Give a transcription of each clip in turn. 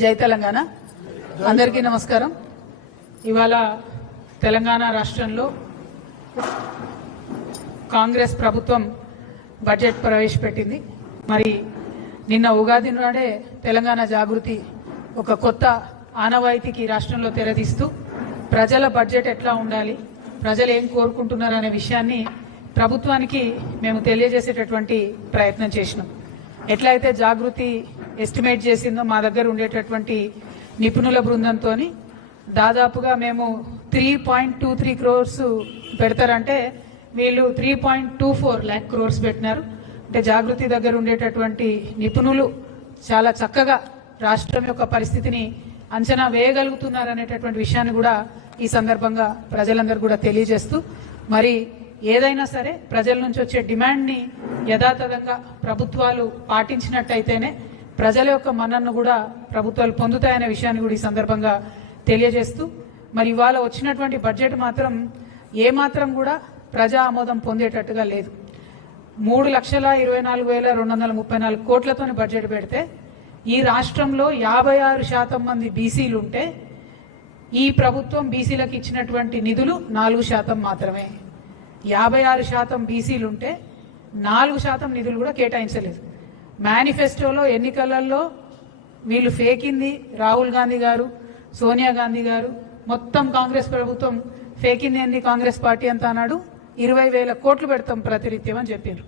జై తెలంగాణ. అందరికీ నమస్కారం. ఇవాళ తెలంగాణ రాష్ట్రంలో కాంగ్రెస్ ప్రభుత్వం బడ్జెట్ ప్రవేశపెట్టింది. మరి నిన్న ఉగాది నాడే తెలంగాణ జాగృతి ఒక కొత్త ఆనవాయితీకి రాష్ట్రంలో తెరదీస్తూ ప్రజల బడ్జెట్ ఎట్లా ఉండాలి, ప్రజలు ఏం కోరుకుంటున్నారు అనే విషయాన్ని ప్రభుత్వానికి మేము తెలియజేసేటటువంటి ప్రయత్నం చేసినాం. ఎట్లయితే జాగృతి ఎస్టిమేట్ చేసిందో మా దగ్గర ఉండేటటువంటి నిపుణుల బృందంతో దాదాపుగా మేము 3.23 crores పెడతారంటే వీళ్ళు 3.24 lakh crores పెట్టినారు. అంటే జాగృతి దగ్గర ఉండేటటువంటి నిపుణులు చాలా చక్కగా రాష్ట్రం యొక్క పరిస్థితిని అంచనా వేయగలుగుతున్నారు అనేటటువంటి విషయాన్ని కూడా ఈ సందర్భంగా ప్రజలందరూ కూడా తెలియజేస్తూ, మరి ఏదైనా సరే ప్రజల నుంచి వచ్చే డిమాండ్ని యథాతథంగా ప్రభుత్వాలు పాటించినట్టయితేనే ప్రజల యొక్క మన్ననను కూడా ప్రభుత్వాలు పొందుతాయనే విషయాన్ని కూడా ఈ సందర్భంగా తెలియజేస్తూ, మరి ఇవాళ వచ్చినటువంటి బడ్జెట్ మాత్రం ఏమాత్రం కూడా ప్రజా ఆమోదం పొందేటట్టుగా లేదు. 3,24,234 కోట్లతోని బడ్జెట్ పెడితే ఈ రాష్ట్రంలో 56% మంది బీసీలు ఉంటే ఈ ప్రభుత్వం బీసీలకు ఇచ్చినటువంటి నిధులు 4% మాత్రమే. 56% బీసీలు ఉంటే 4% నిధులు కూడా కేటాయించలేదు. మేనిఫెస్టోలో ఎన్నికలలో వీళ్ళు ఫేకింది రాహుల్ గాంధీ గారు, సోనియా గాంధీ గారు, మొత్తం కాంగ్రెస్ ప్రభుత్వం ఫేకింది ఏంది కాంగ్రెస్ పార్టీ అంతా అన్నాడు. 20,000 కోట్లు పెడతాం ప్రతినిత్యం అని చెప్పారు.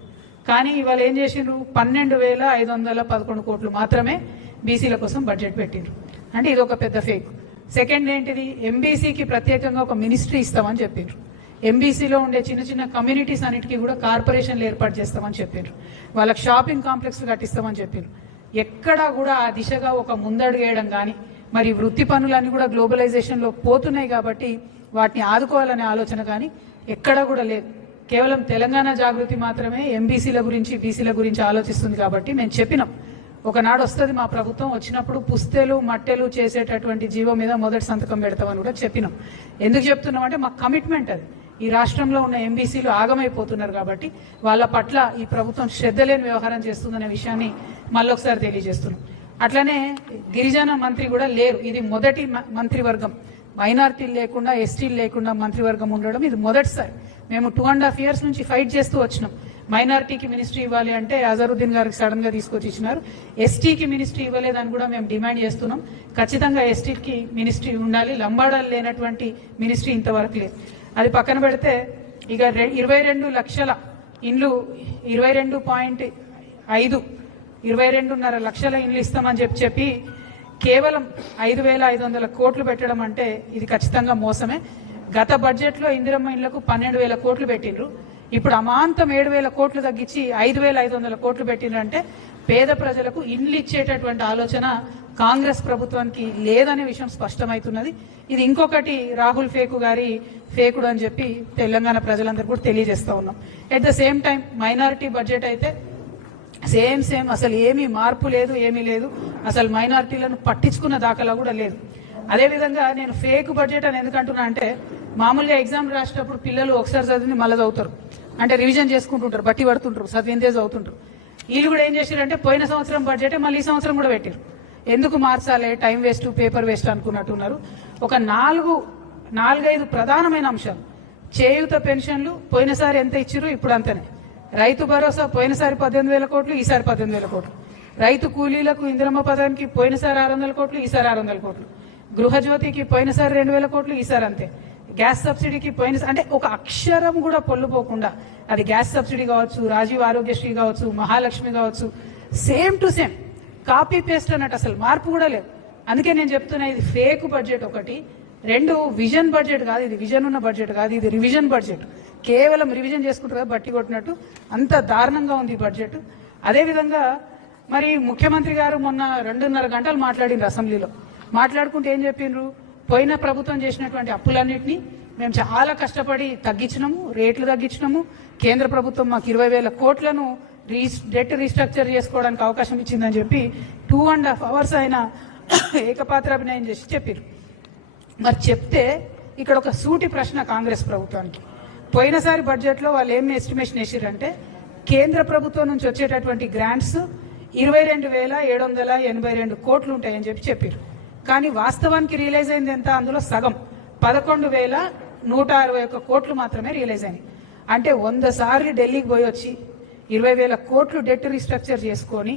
కానీ ఇవాళ ఏం చేసిండ్రు, 12,511 కోట్లు మాత్రమే బీసీల కోసం బడ్జెట్ పెట్టిండ్రు. అంటే ఇది ఒక పెద్ద ఫేక్. సెకండ్ ఏంటిది, ఎంబీసీకి ప్రత్యేకంగా ఒక మినిస్ట్రీ ఇస్తామని చెప్పిండ్రు. ఎంబీసీలో ఉండే చిన్న చిన్న కమ్యూనిటీస్ అన్నిటికీ కూడా కార్పొరేషన్లు ఏర్పాటు చేస్తామని చెప్పారు. వాళ్ళకి షాపింగ్ కాంప్లెక్స్ కట్టిస్తామని చెప్పారు. ఎక్కడా కూడా ఆ దిశగా ఒక ముందడుగు వేయడం కానీ, మరి వృత్తి పనులన్నీ కూడా గ్లోబలైజేషన్లో పోతున్నాయి కాబట్టి వాటిని ఆదుకోవాలనే ఆలోచన కానీ ఎక్కడా కూడా లేదు. కేవలం తెలంగాణ జాగృతి మాత్రమే ఎంబీసీల గురించి బీసీల గురించి ఆలోచిస్తుంది. కాబట్టి మేము చెప్పినాం, ఒకనాడు వస్తుంది మా ప్రభుత్వం, వచ్చినప్పుడు పుస్తెలు మట్టెలు చేసేటటువంటి జీవో మీద మొదటి సంతకం పెడతామని కూడా చెప్పినాం. ఎందుకు చెప్తున్నాం అంటే మా కమిట్మెంట్ అది. ఈ రాష్ట్రంలో ఉన్న ఎంబీసీలు ఆగమైపోతున్నారు కాబట్టి వాళ్ళ పట్ల ఈ ప్రభుత్వం శ్రద్ధ లేని వ్యవహారం చేస్తుందనే విషయాన్ని మళ్ళొకసారి తెలియజేస్తున్నాం. అట్లనే గిరిజన మంత్రి కూడా లేరు. ఇది మొదటి మంత్రివర్గం, మైనార్టీలు లేకుండా ఎస్టీలు లేకుండా మంత్రివర్గం ఉండడం ఇది మొదటిసారి. మేము 2.5 years నుంచి ఫైట్ చేస్తూ వచ్చినాం. మైనార్టీకి మినిస్ట్రీ ఇవ్వాలి అంటే అజరుద్దీన్ గారికి సడన్ గా తీసుకొచ్చి ఇచ్చినారు. ఎస్టీకి మినిస్ట్రీ ఇవ్వలేదని కూడా మేము డిమాండ్ చేస్తున్నాం. ఖచ్చితంగా ఎస్టీకి మినిస్ట్రీ ఉండాలి. లంబాడాలు లేనటువంటి మినిస్ట్రీ ఇంతవరకు లేదు. అది పక్కన పెడితే ఇక 22 లక్షల ఇండ్లు 22.5 లక్షల ఇండ్లు ఇస్తామని చెప్పి కేవలం 5,500 కోట్లు పెట్టడం అంటే ఇది ఖచ్చితంగా మోసమే. గత బడ్జెట్లో ఇందిరమ్మ ఇండ్లకు 12,000 కోట్లు పెట్టిండ్రు. ఇప్పుడు అమాంతం 7,000 కోట్లు తగ్గించి 5,500 కోట్లు పెట్టిండ్రంటే పేద ప్రజలకు ఇండ్లు ఇచ్చేటటువంటి ఆలోచన కాంగ్రెస్ ప్రభుత్వానికి లేదనే విషయం స్పష్టమవుతున్నది. ఇది ఇంకొకటి రాహుల్ గారి ఫేకుడు అని చెప్పి తెలంగాణ ప్రజలందరూ కూడా తెలియజేస్తా ఉన్నాం. At the same time minority budget అయితే సేమ్ అసలు ఏమీ మార్పు లేదు, ఏమీ లేదు. అసలు మైనారిటీలను పట్టించుకున్న దాఖలా కూడా లేదు. అదేవిధంగా నేను ఫేక్ బడ్జెట్ అని ఎందుకంటున్నా అంటే, మామూలుగా ఎగ్జామ్ రాసేటప్పుడు పిల్లలు ఒకసారి చదివింది మళ్ళీ చదువుతారు, అంటే రివిజన్ చేసుకుంటుంటారు, బట్టి పడుతుంటారు, చదివిందే చదువుతుంటారు. వీళ్ళు కూడా ఏం చేశారంటే పోయిన సంవత్సరం బడ్జెటే మళ్ళీ ఈ సంవత్సరం కూడా పెట్టారు. ఎందుకు మార్చాలి, టైం వేస్ట్, పేపర్ వేస్ట్ అనుకున్నట్టున్నారు. ఒక 4-5 ప్రధానమైన అంశాలు. చేయూత పెన్షన్లు పోయినసారి ఎంత ఇచ్చారు, ఇప్పుడు అంతనే. రైతు భరోసా పోయినసారి 18,000 కోట్లు, ఈసారి 18,000 కోట్లు. రైతు కూలీలకు ఇందిరమ్మ పథకానికి పోయినసారి 600 కోట్లు, ఈసారి 600 కోట్లు. గృహజ్యోతికి పోయినసారి 2,000 కోట్లు, ఈసారి అంతే. గ్యాస్ సబ్సిడీకి అంటే ఒక అక్షరం కూడా పొల్లుపోకుండా, అది గ్యాస్ సబ్సిడీ కావచ్చు, రాజీవ్ ఆరోగ్యశ్రీ కావచ్చు, మహాలక్ష్మి కావచ్చు, same to same copy paste అన్నట్టు, అసలు మార్పు కూడా లేదు. అందుకే నేను చెప్తున్నా ఇది ఫేక్ బడ్జెట్. ఒకటి. 2 విజన్ బడ్జెట్ కాదు, ఇది విజన్ ఉన్న బడ్జెట్ కాదు, ఇది రివిజన్ బడ్జెట్. కేవలం రివిజన్ చేసుకుంటారు కదా బట్టి కొట్టినట్టు, అంత దారుణంగా ఉంది ఈ బడ్జెట్. అదేవిధంగా మరి ముఖ్యమంత్రి గారు మొన్న 2.5 గంటలు మాట్లాడిండ్రు అసెంబ్లీలో. మాట్లాడుకుంటే ఏం చెప్పిండ్రు, పోయిన ప్రభుత్వం చేసినటువంటి అప్పులన్నింటినీ మేము చాలా కష్టపడి తగ్గించినాము, రేట్లు తగ్గించినాము. కేంద్ర ప్రభుత్వం మాకు 20,000 కోట్లను డెట్ రీస్ట్రక్చర్ చేసుకోవడానికి అవకాశం ఇచ్చిందని చెప్పి 2.5 hours ఆయన ఏకపాత్రాభినయం చేసి చెప్పారు. మరి చెప్తే ఇక్కడ ఒక సూటి ప్రశ్న కాంగ్రెస్ ప్రభుత్వానికి. పోయినసారి బడ్జెట్లో వాళ్ళు ఏం ఎస్టిమేషన్ వేసారంటే కేంద్ర ప్రభుత్వం నుంచి వచ్చేటటువంటి గ్రాంట్స్ 22,782 కోట్లు ఉంటాయని చెప్పారు. కానీ వాస్తవానికి రియలైజ్ అయింది ఎంత? అందులో సగం 11,161 కోట్లు మాత్రమే రియలైజ్ అయినాయి. అంటే 100 సార్లు ఢిల్లీకి పోయి వచ్చి 20,000 కోట్లు డెట్ రీస్ట్రక్చర్ చేసుకొని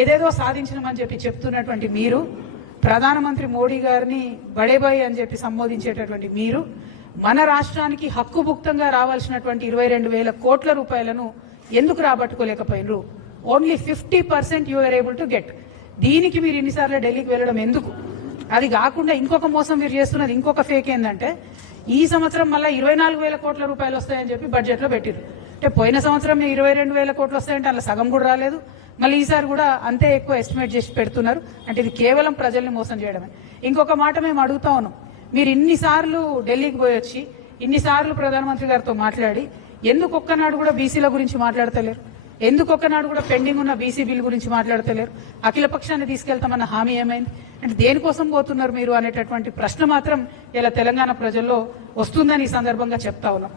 ఏదేదో సాధించమని చెప్తున్నటువంటి మీరు, ప్రధానమంత్రి మోడీ గారిని బడేబాయ్ అని చెప్పి సంబోధించేటటువంటి మీరు, మన రాష్ట్రానికి హక్కుభుక్తంగా రావాల్సినటువంటి 22,000 కోట్ల రూపాయలను ఎందుకు రాబట్టుకోలేకపోయినరు? Only 50% you are able to get. దీనికి మీరు ఇన్నిసార్లు ఢిల్లీకి వెళ్ళడం ఎందుకు? అది కాకుండా ఇంకొక మోసం మీరు చేస్తున్నది, ఇంకొక ఫేక్ ఏంటంటే ఈ సంవత్సరం మళ్ళీ 24,000 కోట్ల రూపాయలు వస్తాయని చెప్పి బడ్జెట్లో పెట్టారు. అంటే పోయిన సంవత్సరం 22,000 కోట్లు వస్తాయంటే అలా సగం కూడా రాలేదు. మళ్ళీ ఈసారి కూడా అంతే ఎక్కువ ఎస్టిమేట్ చేసి పెడుతున్నారు. అంటే ఇది కేవలం ప్రజల్ని మోసం చేయడమే. ఇంకొక మాట మేము అడుగుతా ఉన్నాం, మీరు ఇన్నిసార్లు ఢిల్లీకి పోయి వచ్చి ఇన్నిసార్లు ప్రధానమంత్రి గారితో మాట్లాడి ఎందుకు ఒక్కనాడు కూడా బీసీల గురించి మాట్లాడతలేరు? ఎందుకు ఒక్కనాడు కూడా పెండింగ్ ఉన్న బీసీ బిల్ గురించి మాట్లాడతలేరు? అఖిల పక్షాన్ని తీసుకెళ్తామన్న హామీ ఏమైంది? అంటే దేనికోసం పోతున్నారు మీరు అనేటటువంటి ప్రశ్న మాత్రం ఇలా తెలంగాణ ప్రజల్లో వస్తుందని ఈ సందర్భంగా చెప్తా ఉన్నాం.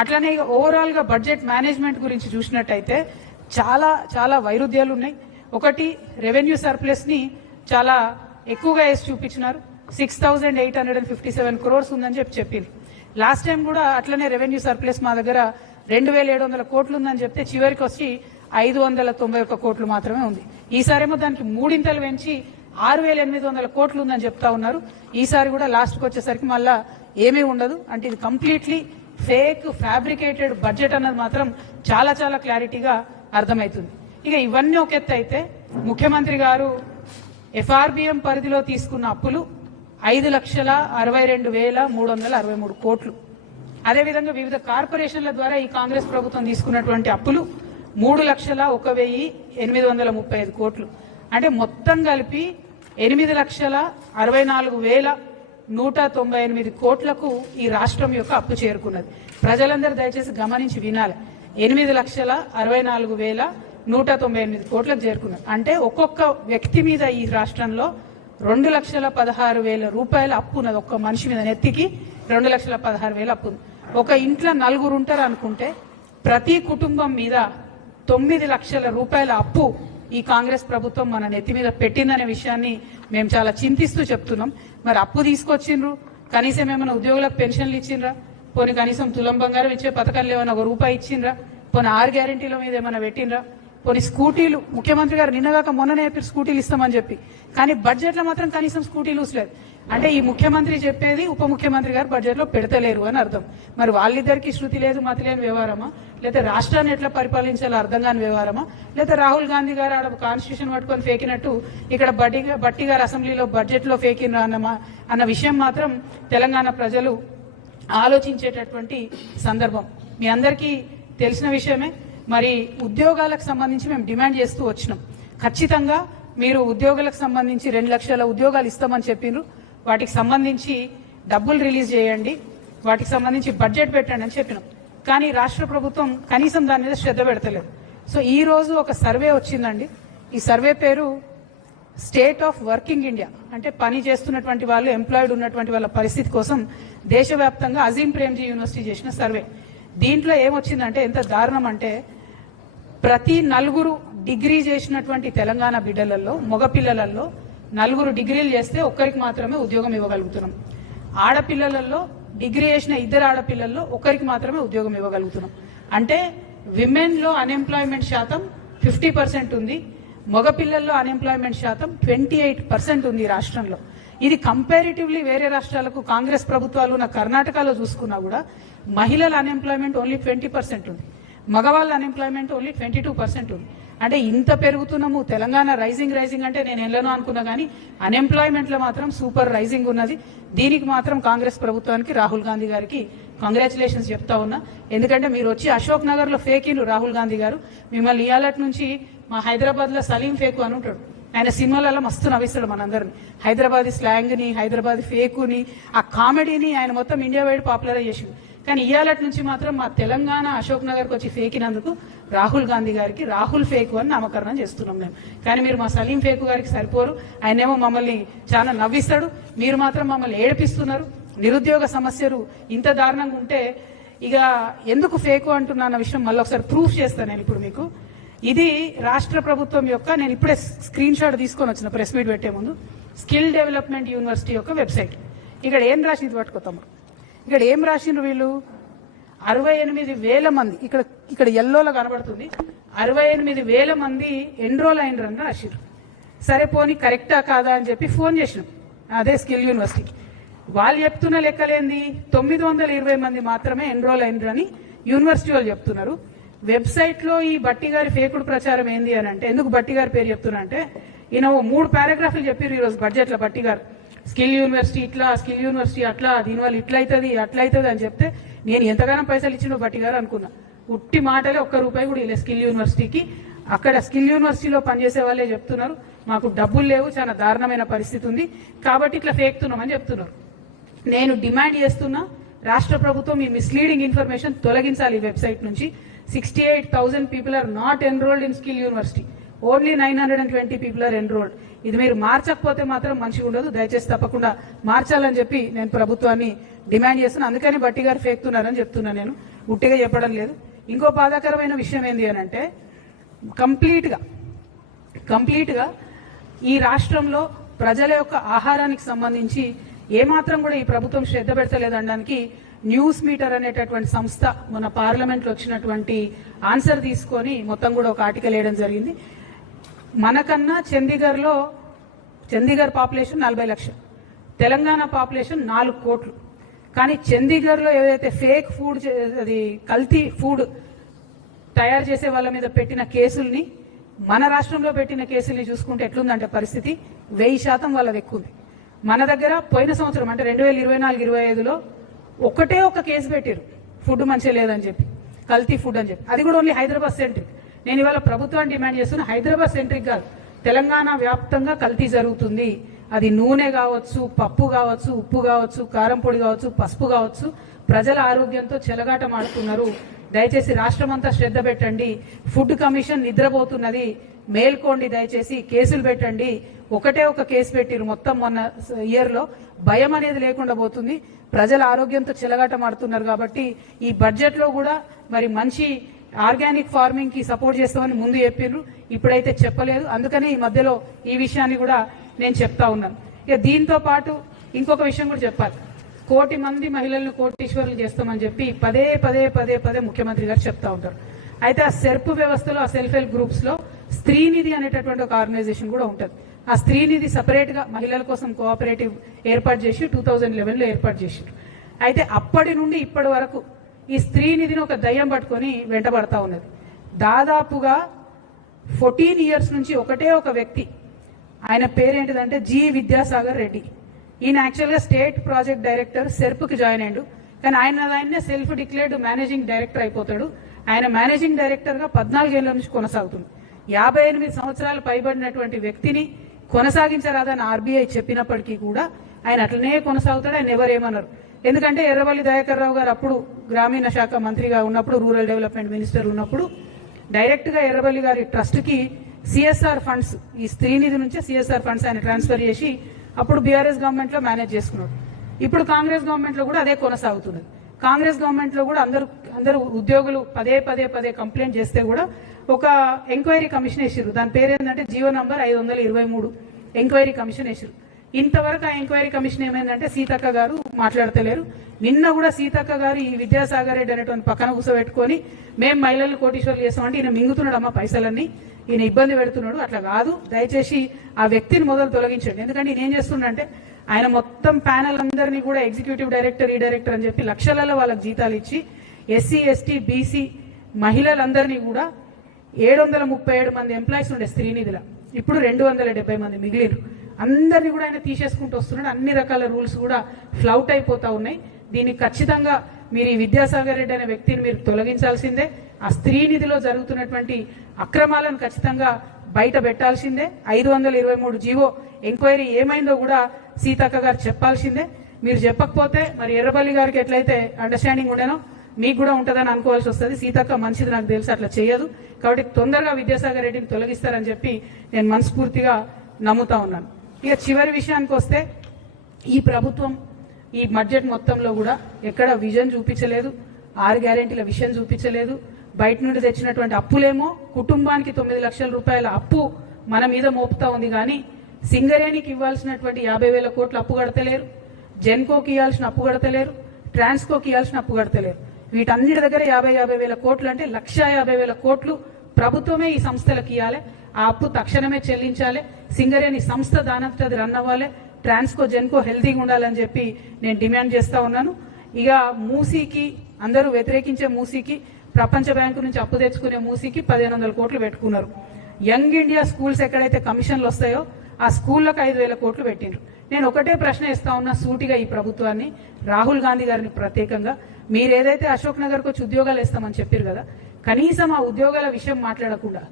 అట్లనే ఓవరాల్ గా బడ్జెట్ మేనేజ్మెంట్ గురించి చూసినట్టయితే చాలా చాలా వైరుధ్యాలు ఉన్నాయి. ఒకటి, రెవెన్యూ సర్ప్లస్ ని చాలా ఎక్కువగా వేసి చూపించినారు. 6,857 crores ఉందని చెప్పింది. లాస్ట్ టైం కూడా అట్లనే రెవెన్యూ సర్ప్లస్ మా దగ్గర 2,700 కోట్లు ఉందని చెప్తే చివరికి వచ్చి 591 కోట్లు మాత్రమే ఉంది. ఈసారేమో దానికి మూడింతలు పెంచి 6,800 కోట్లు ఉందని చెప్తా ఉన్నారు. ఈసారి కూడా లాస్ట్కి వచ్చేసరికి మళ్ళా ఏమీ ఉండదు. అంటే ఇది కంప్లీట్లీ ఫేక్ ఫ్యాబ్రికేటెడ్ బడ్జెట్ అన్నది మాత్రం చాలా చాలా క్లారిటీగా అర్థమవుతుంది. ఇక ఇవన్నీ ఒక ఎత్తు అయితే, ముఖ్యమంత్రి గారు ఎఫ్ఆర్బిఎం పరిధిలో తీసుకున్న అప్పులు 5,62,363 కోట్లు. అదేవిధంగా వివిధ కార్పొరేషన్ల ద్వారా ఈ కాంగ్రెస్ ప్రభుత్వం తీసుకున్నటువంటి అప్పులు 3,01,835 కోట్లు. అంటే మొత్తం కలిపి 8,64,198 కోట్లకు ఈ రాష్ట్రం యొక్క అప్పు చేరుకున్నది. ప్రజలందరూ దయచేసి గమనించి వినాలి. 8,64,198 కోట్లకు చేరుకున్నది. అంటే ఒక్కొక్క వ్యక్తి మీద ఈ రాష్ట్రంలో 2,16,000 రూపాయల అప్పు ఉన్నది. ఒక్క మనిషి మీద నెత్తికి 2,16,000 అప్పు ఉంది. ఒక ఇంట్లో 4 ఉంటారు అనుకుంటే ప్రతి కుటుంబం మీద 9 లక్షల రూపాయల అప్పు ఈ కాంగ్రెస్ ప్రభుత్వం మన నెత్తి మీద పెట్టిందనే విషయాన్ని మేము చాలా చింతిస్తూ చెప్తున్నాం. మరి అప్పు తీసుకొచ్చిండ్రు, కనీసం ఏమైనా ఉద్యోగులకు పెన్షన్లు ఇచ్చిండ్రా? పోనీ కనీసం తులం బంగారం ఇచ్చే పథకాలు ఏమైనా ₹1 ఇచ్చిండ్రా? పోనీ 6 గ్యారెంటీల మీద ఏమైనా పెట్టిండ్రా? పోనీ స్కూటీలు, ముఖ్యమంత్రి గారు నిన్నగాక మొన్ననే చెప్పారు స్కూటీలు ఇస్తామని చెప్పి, కానీ బడ్జెట్లో మాత్రం కనీసం స్కూటీలు ఊసలేదు. అంటే ఈ ముఖ్యమంత్రి చెప్పేది ఉప ముఖ్యమంత్రి గారు బడ్జెట్లో పెడతలేరు అని అర్థం. మరి వాళ్ళిద్దరికి శృతి లేదు మతి లేని వ్యవహారమా, లేదా రాష్ట్రాన్ని ఎట్లా పరిపాలించాలో అర్థం కాని వ్యవహారమా, లేదా రాహుల్ గాంధీ గారు ఆడ కాన్స్టిట్యూషన్ పట్టుకొని ఫేకినట్టు ఇక్కడ బట్టి గారు అసెంబ్లీలో బడ్జెట్లో ఫేకినరా అన్న విషయం మాత్రం తెలంగాణ ప్రజలు ఆలోచించేటటువంటి సందర్భం. మీ అందరికీ తెలిసిన విషయమే. మరి ఉద్యోగాలకు సంబంధించి మేము డిమాండ్ చేస్తూ వచ్చినాం. ఖచ్చితంగా మీరు ఉద్యోగులకు సంబంధించి 2 లక్షల ఉద్యోగాలు ఇస్తామని చెప్పిండ్రు. వాటికి సంబంధించి డబ్బులు రిలీజ్ చేయండి, వాటికి సంబంధించి బడ్జెట్ పెట్టండి అని చెప్పినాం. కానీ రాష్ట్ర ప్రభుత్వం కనీసం దాని మీద శ్రద్ధ పెడతలేదు. సో ఈ రోజు ఒక సర్వే వచ్చిందండి. ఈ సర్వే పేరు స్టేట్ ఆఫ్ వర్కింగ్ ఇండియా. అంటే పని చేస్తున్నటువంటి వాళ్ళు, ఎంప్లాయిడ్ ఉన్నటువంటి వాళ్ళ పరిస్థితి కోసం దేశవ్యాప్తంగా అజీం ప్రేమ్జీ యూనివర్సిటీ చేసిన సర్వే. దీంట్లో ఏమొచ్చిందంటే ఎంత దారుణం అంటే, ప్రతి 4 డిగ్రీ చేసినటువంటి తెలంగాణ బిడ్డలలో, మగపిల్లలలో 4 డిగ్రీలు చేస్తే ఒక్కరికి మాత్రమే ఉద్యోగం ఇవ్వగలుగుతున్నాం. ఆడపిల్లలలో డిగ్రీ చేసిన 2 ఆడపిల్లల్లో ఒకరికి మాత్రమే ఉద్యోగం ఇవ్వగలుగుతున్నాం. అంటే విమెన్ లో అన్ఎంప్లాయ్మెంట్ శాతం 50% ఉంది, మగపిల్లల్లో అన్ఎంప్లాయ్మెంట్ శాతం 28% ఉంది ఈ రాష్ట్రంలో. ఇది కంపారిటివ్లీ వేరే రాష్ట్రాలకు, కాంగ్రెస్ ప్రభుత్వాలు ఉన్న కర్ణాటకలో చూసుకున్నా కూడా మహిళల అన్ఎంప్లాయ్మెంట్ ఓన్లీ 20% ఉంది, మగవాళ్ళ అన్ఎంప్లాయ్మెంట్ ఓన్లీ 22% ఉంది. అంటే ఇంత పెరుగుతున్నాము, తెలంగాణ రైజింగ్ అంటే నేను ఎల్లనో అనుకున్నా, కానీ అన్ఎంప్లాయ్మెంట్ లో మాత్రం సూపర్ రైజింగ్ ఉన్నది. దీనికి మాత్రం కాంగ్రెస్ ప్రభుత్వానికి, రాహుల్ గాంధీ గారికి కంగ్రాచులేషన్స్ చెప్తా ఉన్నా. ఎందుకంటే మీరు వచ్చి అశోక్ నగర్ లో ఫేకిండ్రు రాహుల్ గాంధీ గారు. మిమ్మల్ని ఇయాలటి నుంచి మా హైదరాబాద్ లో సలీం ఫేకు అని ఉంటాడు. ఆయన సినిమాలలో మస్తు నవ్విస్తాడు మనందరిని. హైదరాబాద్ స్లాంగ్ ని, హైదరాబాద్ ఫేకుని, ఆ కామెడీని ఆయన మొత్తం ఇండియా వైడ్ పాపులరైజ్ చేసింది. కానీ ఇయాలటి నుంచి మాత్రం మా తెలంగాణ అశోక్ నగర్కి వచ్చి ఫేకినందుకు రాహుల్ గాంధీ గారికి రాహుల్ ఫేకు అని నామకరణం చేస్తున్నాం మేము. కానీ మీరు మా సలీం ఫేకు గారికి సరిపోరు. ఆయనేమో మమ్మల్ని చాలా నవ్విస్తాడు, మీరు మాత్రం మమ్మల్ని ఏడిపిస్తున్నారు. నిరుద్యోగ సమస్యలు ఇంత దారుణంగా ఉంటే ఇక ఎందుకు ఫేకు అంటున్నా అన్న విషయం మళ్ళీ ఒకసారి ప్రూఫ్ చేస్తాను నేను ఇప్పుడు మీకు. ఇది రాష్ట్ర ప్రభుత్వం యొక్క, నేను ఇప్పుడే స్క్రీన్ షాట్ తీసుకొని వచ్చిన ప్రెస్ మీట్ పెట్టే ముందు, స్కిల్ డెవలప్మెంట్ యూనివర్సిటీ యొక్క వెబ్సైట్. ఇక్కడ ఏం రాసింది పట్టుకోతాము, ఇక్కడ ఏం రాసిండ్రు వీళ్ళు, 68,000 మంది, ఇక్కడ ఎల్లోలో కనబడుతుంది, 68,000 మంది ఎన్రోల్ అయినరని రాసిండ్రు. సరే పోనీ కరెక్టా కాదా అని చెప్పి ఫోన్ చేసినాం అదే స్కిల్ యూనివర్సిటీకి. వాళ్ళు చెప్తున్న లెక్కలేంది, 920 మంది మాత్రమే ఎన్రోల్ అయినరని యూనివర్సిటీ వాళ్ళు చెప్తున్నారు. వెబ్సైట్ లో ఈ బట్టి గారి ఫేకుడు ప్రచారం ఏంది అని అంటే, ఎందుకు బట్టి గారి పేరు చెప్తున్నా అంటే, ఈయన 3 పారాగ్రాఫ్లు చెప్పారు ఈరోజు బడ్జెట్ లో బట్టి గారు. స్కిల్ యూనివర్సిటీ ఇట్లా, స్కిల్ యూనివర్సిటీ అట్లా, దీనివల్ల ఇట్లా అవుతుంది అట్లా అవుతుంది అని చెప్తే నేను ఎంతగానో పైసలు ఇచ్చిండో బట్టి గారు అనుకున్నా. ఉట్టి మాటలే, ₹1 కూడా ఇలా స్కిల్ యూనివర్సిటీకి. అక్కడ స్కిల్ యూనివర్సిటీలో పనిచేసే వాళ్ళే చెప్తున్నారు మాకు డబ్బులు లేవు, చాలా దారుణమైన పరిస్థితి ఉంది కాబట్టి ఇట్లా ఫేక్తున్నామని చెప్తున్నారు. నేను డిమాండ్ చేస్తున్నా, రాష్ట్ర ప్రభుత్వం ఈ మిస్లీడింగ్ ఇన్ఫర్మేషన్ తొలగించాలి ఈ వెబ్సైట్ నుంచి. 68,000 people are not enrolled in skill university. Only 920 people are enrolled. ఇది మీరు మార్చకపోతే మాత్రం మంచిగా ఉండదు. దయచేసి తప్పకుండా మార్చాలని చెప్పి నేను ప్రభుత్వాన్ని డిమాండ్ చేస్తున్నా. అందుకని బట్టి గారు ఫేక్తున్నారని చెప్తున్నా, నేను ఉట్టిగా చెప్పడం లేదు. ఇంకో బాధాకరమైన విషయం ఏంది అని అంటే, కంప్లీట్గా ఈ రాష్ట్రంలో ప్రజల యొక్క ఆహారానికి సంబంధించి ఏమాత్రం కూడా ఈ ప్రభుత్వం శ్రద్ధ పెడతలేదనడానికి న్యూస్ మీటర్ అనేటటువంటి సంస్థ మన పార్లమెంట్లో వచ్చినటువంటి ఆన్సర్ తీసుకొని మొత్తం కూడా ఒక ఆర్టికల్ వేయడం జరిగింది. మనకన్నా చండీగఢ్ పాపులేషన్ 40 లక్షలు, తెలంగాణ పాపులేషన్ 4 కోట్లు. కానీ చండీగఢ్లో ఏదైతే ఫేక్ ఫుడ్, అది కల్తీ ఫుడ్ తయారు చేసే వాళ్ళ మీద పెట్టిన కేసుల్ని మన రాష్ట్రంలో పెట్టిన కేసుల్ని చూసుకుంటే ఎట్లుందంటే పరిస్థితి 1000% వాళ్ళది ఎక్కువ ఉంది. మన దగ్గర పోయిన సంవత్సరం అంటే 2024-25లో ఒకటే ఒక కేసు పెట్టారు, ఫుడ్ మంచిగా లేదని చెప్పి, కల్తీ ఫుడ్ అని చెప్పి. అది కూడా ఓన్లీ హైదరాబాద్ సెంట్రిక్. నేను ఇవాళ ప్రభుత్వాన్ని డిమాండ్ చేస్తున్నా, హైదరాబాద్ సెంట్రిక్ కాదు, తెలంగాణ వ్యాప్తంగా కల్తీ జరుగుతుంది. అది నూనె కావచ్చు, పప్పు కావచ్చు, ఉప్పు కావచ్చు, కారం పొడి కావచ్చు, పసుపు కావచ్చు. ప్రజల ఆరోగ్యంతో చెలగాటం ఆడుతున్నారు. దయచేసి రాష్ట్రమంతా శ్రద్ధ పెట్టండి. ఫుడ్ కమిషన్ నిద్రపోతున్నది, మేల్కోండి. దయచేసి కేసులు పెట్టండి. ఒకటే ఒక కేసు పెట్టిరు మొత్తం మొన్న ఇయర్లో. భయం అనేది లేకుండా పోతుంది. ప్రజల ఆరోగ్యంతో చెలగాటం ఆడుతున్నారు కాబట్టి ఈ బడ్జెట్లో కూడా మరి మంచి ఆర్గానిక్ ఫార్మింగ్ కి సపోర్ట్ చేస్తామని ముందు చెప్పిండ్రు, ఇప్పుడైతే చెప్పలేదు. అందుకని ఈ మధ్యలో ఈ విషయాన్ని కూడా నేను చెప్తా ఉన్నాను. ఇక దీంతో పాటు ఇంకొక విషయం కూడా చెప్పాలి. 1 కోటి మంది మహిళలను కోటీశ్వరులు చేస్తామని చెప్పి పదే ముఖ్యమంత్రి గారు చెప్తా ఉంటారు. అయితే ఆ సెర్ప్ వ్యవస్థలో, ఆ సెల్ఫ్ హెల్ప్ గ్రూప్స్ లో స్త్రీనిధి అనేటటువంటి ఒక ఆర్గనైజేషన్ కూడా ఉంటుంది. ఆ స్త్రీనిధి సపరేట్ గా మహిళల కోసం కోఆపరేటివ్ ఏర్పాటు చేసి 2011లో ఏర్పాటు చేశారు. అయితే అప్పటి నుండి ఇప్పటి వరకు ఈ స్త్రీనిధిని ఒక దయ్యం పట్టుకొని వెంటబడతా ఉన్నది. దాదాపుగా 14 years నుంచి ఒకటే ఒక వ్యక్తి, ఆయన పేరేంటిదంటే జి విద్యాసాగర్ రెడ్డి. ఈయన యాక్చువల్గా స్టేట్ ప్రాజెక్ట్ డైరెక్టర్ సెర్ప్కి జాయిన్ అయ్యాడు. కానీ ఆయనే సెల్ఫ్ డిక్లేర్డ్ మేనేజింగ్ డైరెక్టర్ అయిపోతాడు. ఆయన మేనేజింగ్ డైరెక్టర్గా 14 ఏళ్ల నుంచి కొనసాగుతుంది. 58 సంవత్సరాలు పైబడినటువంటి వ్యక్తిని కొనసాగించరాదని ఆర్బీఐ చెప్పినప్పటికీ కూడా ఆయన అట్లనే కొనసాగుతాడు. ఆయన ఎవరేమన్నారు, ఎందుకంటే ఎర్రవల్లి దయాకర్ రావు గారు అప్పుడు గ్రామీణ శాఖ మంత్రిగా ఉన్నప్పుడు, రూరల్ డెవలప్మెంట్ మినిస్టర్ ఉన్నప్పుడు డైరెక్ట్గా ఎర్రవల్లి గారి ట్రస్ట్కి సిఎస్ఆర్ ఫండ్స్, ఈ స్త్రీనిధి నుంచే సిఎస్ఆర్ ఫండ్స్ ఆయన ట్రాన్స్ఫర్ చేసి అప్పుడు బీఆర్ఎస్ గవర్నమెంట్లో మేనేజ్ చేసుకున్నాడు. ఇప్పుడు కాంగ్రెస్ గవర్నమెంట్లో కూడా అదే కొనసాగుతున్నది. కాంగ్రెస్ గవర్నమెంట్లో కూడా అందరూ ఉద్యోగులు పదే కంప్లైంట్ చేస్తే కూడా ఒక ఎంక్వైరీ కమిషన్ వేసారు. దాని పేరు ఏంటంటే జీవో నంబర్ 523 ఎంక్వైరీ కమిషన్ వేసారు. ఇంతవరకు ఆ ఎంక్వైరీ కమిషన్ ఏమైందంటే సీతక్క గారు మాట్లాడతలేరు. నిన్న కూడా సీతక్క గారు ఈ విద్యాసాగర్ రెడ్డి అనేటువంటి పక్కన కూర్చోబెట్టుకొని మేము మహిళలను కోటీశ్వర్లు చేస్తామంటే ఈయన మింగుతున్నాడు అమ్మ పైసలన్నీ, ఈయన ఇబ్బంది పెడుతున్నాడు. అట్లా కాదు, దయచేసి ఆ వ్యక్తిని మొదలు తొలగించండి. ఎందుకంటే ఈయన ఏం చేస్తుండంటే ఆయన మొత్తం ప్యానల్ అందరినీ కూడా ఎగ్జిక్యూటివ్ డైరెక్టర్, ఈ డైరెక్టర్ అని చెప్పి లక్షలలో వాళ్ళకి జీతాలు ఇచ్చి ఎస్సీ ఎస్టీ బీసీ మహిళలందరినీ కూడా 737 మంది ఎంప్లాయీస్ ఉండే స్త్రీనిధిలో ఇప్పుడు 270 మంది మిగిలిరు. అందరినీ కూడా ఆయన తీసేసుకుంటూ వస్తున్నాడు. అన్ని రకాల రూల్స్ కూడా ఫ్లౌట్ అయిపోతా ఉన్నాయి. దీనికి ఖచ్చితంగా మీరు ఈ విద్యాసాగర్ రెడ్డి అనే వ్యక్తిని మీరు తొలగించాల్సిందే. ఆ స్త్రీనిధిలో జరుగుతున్నటువంటి అక్రమాలను ఖచ్చితంగా బయట పెట్టాల్సిందే. 523 జీవో ఎంక్వైరీ ఏమైందో కూడా సీతక్క గారు చెప్పాల్సిందే. మీరు చెప్పకపోతే మరి ఎర్రబల్లి గారికి ఎట్లయితే అండర్స్టాండింగ్ ఉండేనో మీకు కూడా ఉంటుందని అనుకోవాల్సి వస్తుంది. సీతక్క మంచిది, నాకు తెలుసు, అట్లా చేయదు. కాబట్టి తొందరగా విద్యాసాగర్ రెడ్డిని తొలగిస్తారని చెప్పి నేను మనస్ఫూర్తిగా నమ్ముతా ఉన్నాను. ఇక చివరి విషయానికి వస్తే, ఈ ప్రభుత్వం ఈ బడ్జెట్ మొత్తంలో కూడా ఎక్కడ విజన్ చూపించలేదు, 6 గ్యారెంటీల విషయం చూపించలేదు. బయట నుండి తెచ్చినటువంటి అప్పులేమో కుటుంబానికి 9 లక్షల రూపాయల అప్పు మన మీద మోపుతా ఉంది. కానీ సింగరేణికి ఇవ్వాల్సినటువంటి 50,000 కోట్ల అప్పు కడతలేరు, జెన్కోకి ఇవ్వాల్సిన అప్పు కడతలేరు, ట్రాన్స్కోకి ఇవ్వాల్సిన అప్పు కడతలేరు. వీటన్నిటి దగ్గర 50,000 కోట్లు అంటే 1,50,000 కోట్లు ప్రభుత్వమే ఈ సంస్థలకు ఇవ్వాలి. ఆ అప్పు తక్షణమే చెల్లించాలి. సింగరేణి సంస్థ దానంతది రన్ అవ్వాలి. ట్రాన్స్కో జెన్కో హెల్తీగా ఉండాలని చెప్పి నేను డిమాండ్ చేస్తా ఉన్నాను. ఇక మూసీకి అందరూ వ్యతిరేకించే మూసీకి, ప్రపంచ బ్యాంకు నుంచి అప్పు తెచ్చుకునే మూసీకి 1,500 కోట్లు పెట్టుకున్నారు. యంగ్ ఇండియా స్కూల్స్ ఎక్కడైతే కమిషన్లు వస్తాయో ఆ స్కూళ్ళకు 5,000 కోట్లు పెట్టిండ్రు. నేను ఒకటే ప్రశ్న ఇస్తా ఉన్నా సూటిగా ఈ ప్రభుత్వాన్ని, రాహుల్ గాంధీ గారిని ప్రత్యేకంగా, మీరు ఏదైతే అశోక్ నగర్కి వచ్చి ఉద్యోగాలు ఇస్తామని చెప్పారు కదా, కనీసం ఆ ఉద్యోగాల విషయం మాట్లాడకుండా,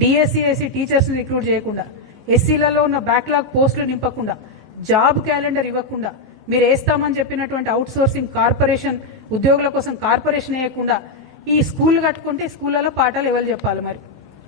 డిఎస్సి ఎస్సీ టీచర్స్ని రిక్రూట్ చేయకుండా, ఎస్సీలలో ఉన్న బ్యాక్లాగ్ పోస్టులు నింపకుండా, జాబ్ క్యాలెండర్ ఇవ్వకుండా, మీరు వేస్తామని చెప్పినటువంటి అవుట్ సోర్సింగ్ కార్పొరేషన్ ఉద్యోగుల కోసం కార్పొరేషన్ వేయకుండా ఈ స్కూల్ కట్టుకుంటే స్కూళ్ళలో పాఠాలు ఎవరు చెప్పాలి? మరి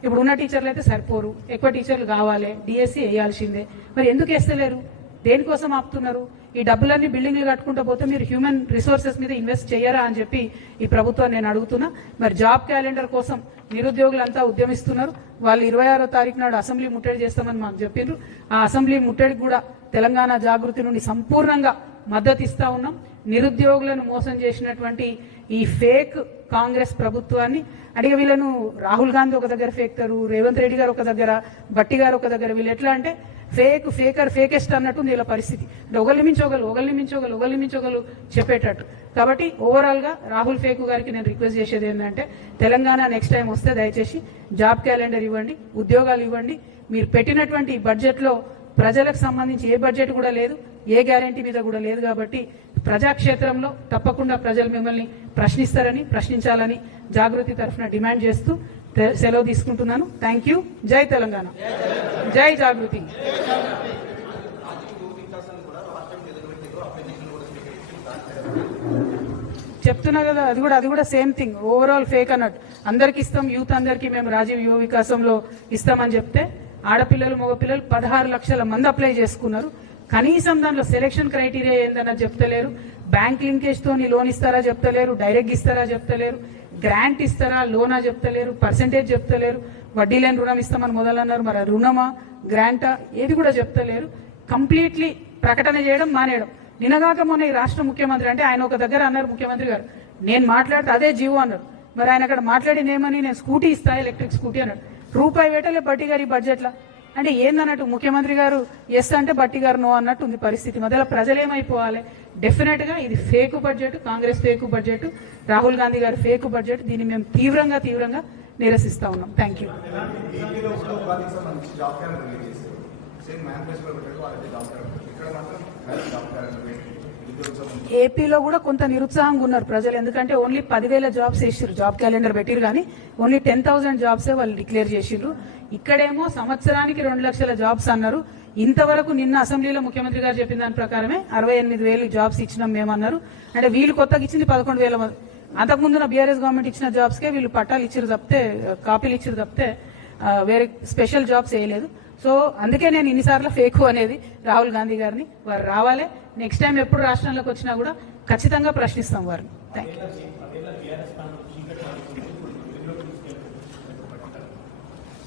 ఇప్పుడు ఉన్న టీచర్లు అయితే సరిపోరు, ఎక్కువ టీచర్లు కావాలి, డిఎస్సి వేయాల్సిందే. మరి ఎందుకు వేస్తలేరు? దేనికోసం ఆపుతున్నారు? ఈ డబ్బులన్నీ బిల్డింగ్లు కట్టుకుంటూ పోతే మీరు హ్యూమన్ రిసోర్సెస్ మీద ఇన్వెస్ట్ చేయరా అని చెప్పి ఈ ప్రభుత్వాన్ని నేను అడుగుతున్నా. మరి జాబ్ క్యాలెండర్ కోసం నిరుద్యోగులంతా ఉద్యమిస్తున్నారు. వాళ్ళు 26వ తారీఖు నాడు అసెంబ్లీ ముట్టడి చేస్తామని మాకు చెప్పిండ్రు. ఆ అసెంబ్లీ ముట్టడికి కూడా తెలంగాణ జాగృతి నుండి సంపూర్ణంగా మద్దతు ఇస్తా ఉన్నాం. నిరుద్యోగులను మోసం చేసినటువంటి ఈ ఫేక్ కాంగ్రెస్ ప్రభుత్వాన్ని అడిగి, వీళ్ళను రాహుల్ గాంధీ ఒక దగ్గర ఫేక్తారు, రేవంత్ రెడ్డి గారు ఒక దగ్గర, బట్టి గారు ఒక దగ్గర, వీళ్ళు ఎట్లా అంటే ఫేకెస్ట్ అన్నట్టు వీళ్ళ పరిస్థితి. అంటే ఒకరిని మించోగలు చెప్పేటట్టు. కాబట్టి ఓవరాల్ గా రాహుల్ ఫేకు గారికి నేను రిక్వెస్ట్ చేసేది ఏంటంటే, తెలంగాణ నెక్స్ట్ టైం వస్తే దయచేసి జాబ్ క్యాలెండర్ ఇవ్వండి, ఉద్యోగాలు ఇవ్వండి. మీరు పెట్టినటువంటి బడ్జెట్ లో ప్రజలకు సంబంధించి ఏ బడ్జెట్ కూడా లేదు, ఏ గ్యారంటీ మీద కూడా లేదు. కాబట్టి ప్రజాక్షేత్రంలో తప్పకుండా ప్రజలు మిమ్మల్ని ప్రశ్నించాలని జాగృతి తరఫున డిమాండ్ చేస్తూ సెలవు తీసుకుంటున్నాను. Thank you. జై తెలంగాణ, జై జాగృతి. చెప్తున్నా కదా, అది కూడా సేమ్ థింగ్, ఓవరాల్ ఫేక్ అన్నట్టు. అందరికి ఇస్తాం, యూత్ అందరికీ మేము రాజీవ్ యువ వికాసంలో ఇస్తామని చెప్తే ఆడపిల్లలు మగపిల్లలు 16 లక్షల మంది అప్లై చేసుకున్నారు. కనీసం దాంట్లో సెలెక్షన్ క్రైటీరియా ఏందన్నా చెప్తలేరు. బ్యాంక్ లింకేజ్ తోని లోన్ ఇస్తారా చెప్తలేరు, డైరెక్ట్ ఇస్తారా చెప్తలేరు, గ్రాంట్ ఇస్తారా లోనా చెప్తలేరు, పర్సెంటేజ్ చెప్తలేరు, వడ్డీ లేని రుణం ఇస్తామని మొదలన్నారు. మరి రుణమా గ్రాంటా ఏది కూడా చెప్తలేరు. కంప్లీట్లీ ప్రకటన చేయడం మానేయడం. నిన్నగాక మొన్న ఈ రాష్ట్ర ముఖ్యమంత్రి అంటే ఆయన ఒక దగ్గర అన్నారు, ముఖ్యమంత్రి గారు నేను మాట్లాడితే అదే జీవో అన్నారు. మరి ఆయన అక్కడ మాట్లాడినేమని, నేను స్కూటీ ఇస్తా ఎలక్ట్రిక్ స్కూటీ అన్నాడు. రూపాయి వేటలే బట్టి గారి బడ్జెట్లా అంటే ఏందన్నట్టు? ముఖ్యమంత్రి గారు ఎస్ అంటే బట్టి గారు నో అన్నట్టు ఉంది పరిస్థితి. మొదల ప్రజలేమైపోవాలి? డెఫినెట్ గా ఇది fake budget, Congress fake budget, Rahul Gandhi గారి ఫేక్ బడ్జెట్. దీన్ని మేము తీవ్రంగా నిరసిస్తా ఉన్నాం. Thank you. ఏపీలో కూడా కొంత నిరుత్సాహంగా ఉన్నారు ప్రజలు. ఎందుకంటే ఓన్లీ 10,000 జాబ్స్ వేసారు, జాబ్ క్యాలెండర్ పెట్టిరు, కానీ ఓన్లీ 10,000 జాబ్సే వాళ్ళు డిక్లేర్ చేసిండ్రు. ఇక్కడేమో సంవత్సరానికి 2 లక్షల జాబ్స్ అన్నారు. ఇంతవరకు నిన్న అసెంబ్లీలో ముఖ్యమంత్రి గారు చెప్పిన దాని ప్రకారమే 68,000 జాబ్స్ ఇచ్చినాం మేమన్నారు. అంటే వీళ్ళు కొత్తగా ఇచ్చింది 11,000 మంది. అంతకుముందున బీఆర్ఎస్ గవర్నమెంట్ ఇచ్చిన జాబ్స్కే వీళ్ళు పట్టాలు ఇచ్చిరు తప్పితే, కాపీలు ఇచ్చిరు తప్పితే వేరే స్పెషల్ జాబ్స్ వేయలేదు. సో అందుకే నేను ఇన్నిసార్లు ఫేకు అనేది రాహుల్ గాంధీ గారిని. వారు రావాలి, నెక్స్ట్ టైం ఎప్పుడు రాష్ట్రంలోకి వచ్చినా కూడా ఖచ్చితంగా ప్రశ్నిస్తాం వారిని. Thank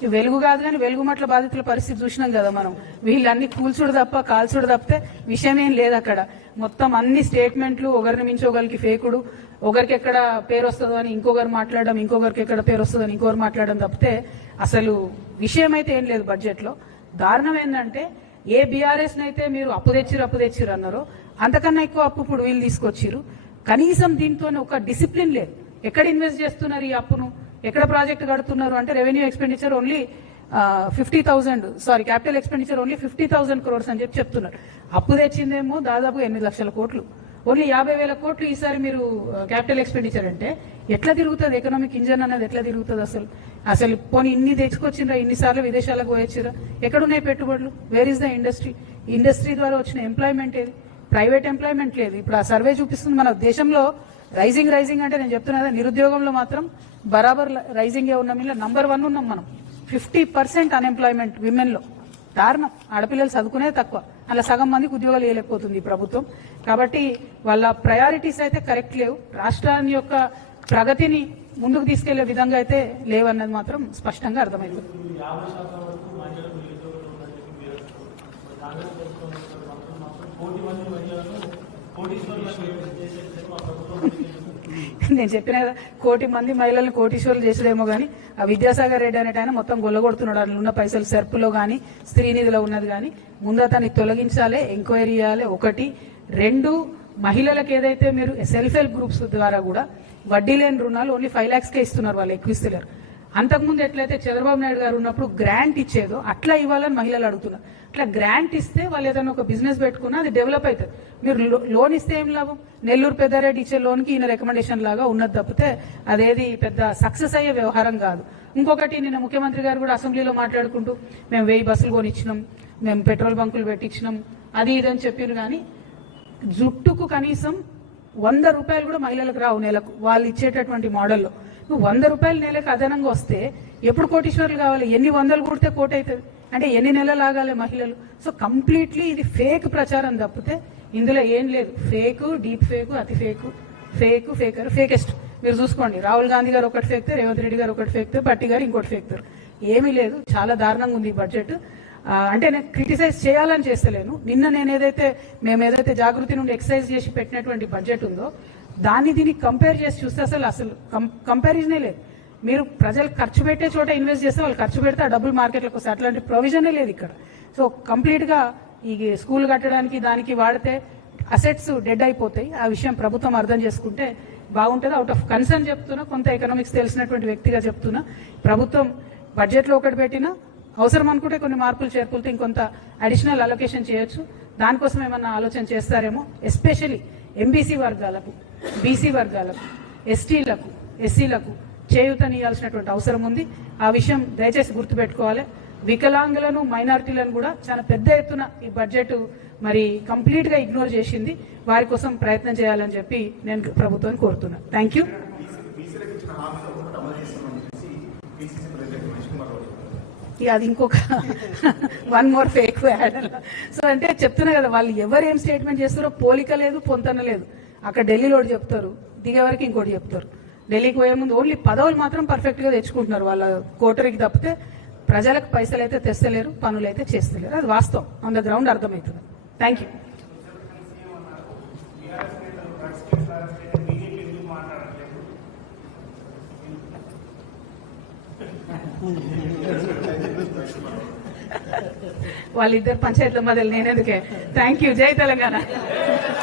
you. వెలుగు కాదు కానీ వెలుగుమట్ల బాధితుల పరిస్థితి చూసినాం కదా మనం. వీళ్ళన్ని కూల్చుడు తప్ప కాల్చుడు తప్పితే విషయం ఏం లేదు అక్కడ. మొత్తం అన్ని స్టేట్మెంట్లు ఒకరిని మించి ఒకరికి ఫేకుడు, ఒకరికి ఎక్కడ పేరు వస్తుందో అని ఇంకొకరు మాట్లాడడం, ఇంకొకరికి ఎక్కడ పేరు వస్తుందో అని ఇంకొకరు మాట్లాడడం తప్పితే అసలు విషయం అయితే ఏం లేదు బడ్జెట్ లో. దారుణం ఏంటంటే, ఏ బీఆర్ఎస్ నైతే మీరు అప్పు తెచ్చిరు అన్నారో అంతకన్నా ఎక్కువ అప్పు ఇప్పుడు వీళ్ళు తీసుకొచ్చిరు. కనీసం దీంతో ఒక డిసిప్లిన్ లేదు. ఎక్కడ ఇన్వెస్ట్ చేస్తున్నారు ఈ అప్పును, ఎక్కడ ప్రాజెక్ట్ కడుతున్నారు అంటే revenue expenditure only 50,000, sorry capital expenditure only 50,000 crores అని చెప్తున్నారు. అప్పు తెచ్చిందేమో దాదాపు 8 లక్షల కోట్లు. ఓన్లీ 50,000 కోట్లు ఈసారి మీరు క్యాపిటల్ ఎక్స్పెండిచర్ అంటే ఎట్లా తిరుగుతుంది ఎకనామిక్ ఇంజన్ అనేది? ఎట్లా తిరుగుతుంది అసలు పోనీ ఇన్ని తెచ్చుకొచ్చిండ్రా, ఇన్నిసార్లు విదేశాలకు పోయొచ్చిరా? ఎక్కడున్నాయి పెట్టుబడులు? Where is the industry? Industry ద్వారా వచ్చిన ఎంప్లాయ్మెంట్ ఏది? ప్రైవేట్ ఎంప్లాయ్మెంట్ లేదు. ఇప్పుడు ఆ సర్వే చూపిస్తుంది మన దేశంలో రైజింగ్ అంటే నేను చెప్తున్నా కదా, నిరుద్యోగంలో మాత్రం బరాబర్ రైజింగే ఉన్నాం. ఇలా నంబర్ 1 ఉన్నాం మనం. 50% అన్ఎంప్లాయ్మెంట్ విమెన్ లో. దారుణం. ఆడపిల్లలు చదువుకునే తక్కువ, అలా సగం మందికి ఉద్యోగాలు వేయలేకపోతుంది ఈ ప్రభుత్వం. కాబట్టి వాళ్ళ ప్రయారిటీస్ అయితే కరెక్ట్ లేవు. రాష్ట్రాన్ని యొక్క ప్రగతిని ముందుకు తీసుకెళ్లే విధంగా అయితే లేవన్నది మాత్రం స్పష్టంగా అర్థమైంది. నేను చెప్పిన కదా, 1 కోటి మంది మహిళలను కోటీశ్వరులు చేసేదేమో కానీ ఆ విద్యాసాగర్ రెడ్డి అనేట ఆయన మొత్తం గొల్లగొడుతున్నాడు. అందులో ఉన్న పైసలు సెర్పులో కానీ స్త్రీనిధిలో ఉన్నది కానీ ముందు అతన్ని తొలగించాలి, ఎంక్వైరీ చేయాలి. 1, 2 మహిళలకు ఏదైతే మీరు సెల్ఫ్ హెల్ప్ గ్రూప్స్ ద్వారా కూడా వడ్డీ లేని రుణాలు ఓన్లీ 5 lakhsకే ఇస్తున్నారు, వాళ్ళు ఎక్కువ ఇస్తున్నారు. అంతకుముందు ఎట్లయితే చంద్రబాబు నాయుడు గారు ఉన్నప్పుడు గ్రాంట్ ఇచ్చేదో అట్లా ఇవ్వాలని మహిళలు అడుగుతున్నారు. అట్లా గ్రాంట్ ఇస్తే వాళ్ళు ఏదైనా ఒక బిజినెస్ పెట్టుకున్నా అది డెవలప్ అవుతుంది. మీరు లోన్ ఇస్తే ఏం లాభం? నెల్లూరు పెద్దారెడ్డి ఇచ్చే లోన్కి ఈయన రికమెండేషన్ లాగా ఉన్నది తప్పితే అదేది పెద్ద సక్సెస్ అయ్యే వ్యవహారం కాదు. ఇంకొకటి, నిన్న ముఖ్యమంత్రి గారు కూడా అసెంబ్లీలో మాట్లాడుకుంటూ మేము 1000 బస్సులు కొనిచ్చినాం, మేము పెట్రోల్ బంకులు పెట్టించినాం, అది ఇదని చెప్పారు. కానీ జుట్టుకు కనీసం 100 రూపాయలు కూడా మహిళలకు రావు నెలకు వాళ్ళు ఇచ్చేటటువంటి మోడల్లో. నువ్వు 100 రూపాయలు నెలకు అదనంగా వస్తే ఎప్పుడు కోటీశ్వరులు కావాలి? ఎన్ని వందలు కొడితే కోటి అవుతుంది అంటే ఎన్ని నెలలు ఆగాలి మహిళలు? సో కంప్లీట్లీ ఇది ఫేక్ ప్రచారం తప్పితే ఇందులో ఏం లేదు. ఫేక్, డీప్ ఫేక్, అతి ఫేకర్, ఫేకెస్ట్. మీరు చూసుకోండి, రాహుల్ గాంధీ గారు ఒకటి ఫేక్తారు, రేవంత్ రెడ్డి గారు ఒకటి ఫేక్తారు, పట్టి గారు ఇంకోటి ఫేక్తారు. ఏమీ లేదు, చాలా దారుణంగా ఉంది ఈ బడ్జెట్. అంటే నేను క్రిటిసైజ్ చేయాలని చేస్తలేను. నిన్న నేను మేము ఏదైతే జాగృతి నుండి ఎక్సర్సైజ్ చేసి పెట్టినటువంటి బడ్జెట్ ఉందో దాన్ని దీనికి కంపేర్ చేసి చూస్తే అసలు కంపారిజనే లేదు. మీరు ప్రజలు ఖర్చు పెట్టే చోట ఇన్వెస్ట్ చేస్తే వాళ్ళు ఖర్చు పెడితే ఆ డబ్బులు మార్కెట్లకు వస్తాయి. అట్లాంటి ప్రొవిజనే లేదు ఇక్కడ. సో కంప్లీట్గా ఈ స్కూల్ కట్టడానికి దానికి వాడితే అసెట్స్ డెడ్ అయిపోతాయి. ఆ విషయం ప్రభుత్వం అర్థం చేసుకుంటే బాగుంటుంది. అవుట్ ఆఫ్ కన్సర్న్ చెప్తున్నా, కొంత ఎకనామిక్స్ తెలిసినటువంటి వ్యక్తిగా చెప్తున్నా. ప్రభుత్వం బడ్జెట్లో ఒకటి పెట్టినా అవసరం అనుకుంటే కొన్ని మార్పులు చేర్పులతో ఇంకొంత అడిషనల్ అలొకేషన్ చేయొచ్చు. దానికోసం ఏమన్నా ఆలోచన చేస్తారేమో. ఎస్పెషలీ ఎంబీసీ వర్గాలకు, బీసీ వర్గాలకు, ఎస్టీలకు, ఎస్సీలకు చేయూతనియాల్సినటువంటి అవసరం ఉంది. ఆ విషయం దయచేసి గుర్తుపెట్టుకోవాలి. వికలాంగులను, మైనారిటీలను కూడా చాలా పెద్ద ఎత్తున ఈ బడ్జెట్ మరి కంప్లీట్ గా ఇగ్నోర్ చేసింది. వారి కోసం ప్రయత్నం చేయాలని చెప్పి నేను ప్రభుత్వాన్ని కోరుతున్నా. Thank you. అది ఇంకొక 1 more ఫేక్ యాడ్. సో అంటే చెప్తున్నా కదా, వాళ్ళు ఎవరు ఏం స్టేట్మెంట్ చేస్తారో పోలిక లేదు, పొంతన లేదు. అక్కడ ఢిల్లీలో చెప్తారు, దిగే వరకు ఇంకోటి చెప్తారు. ఢిల్లీకి పోయే ముందు ఓన్లీ పదవులు మాత్రం పర్ఫెక్ట్ గా తెచ్చుకుంటున్నారు వాళ్ళ కోటరికి తప్పితే ప్రజలకు పైసలు అయితే తెస్తలేరు, పనులు అయితే చేస్తలేరు. అది వాస్తవం, ఆన్ ద గ్రౌండ్ అర్థమవుతుంది. Thank you. వాళ్ళిద్దరు పంచాయతీల మధ్యలో నేనెందుకే. Thank you. జై తెలంగాణ.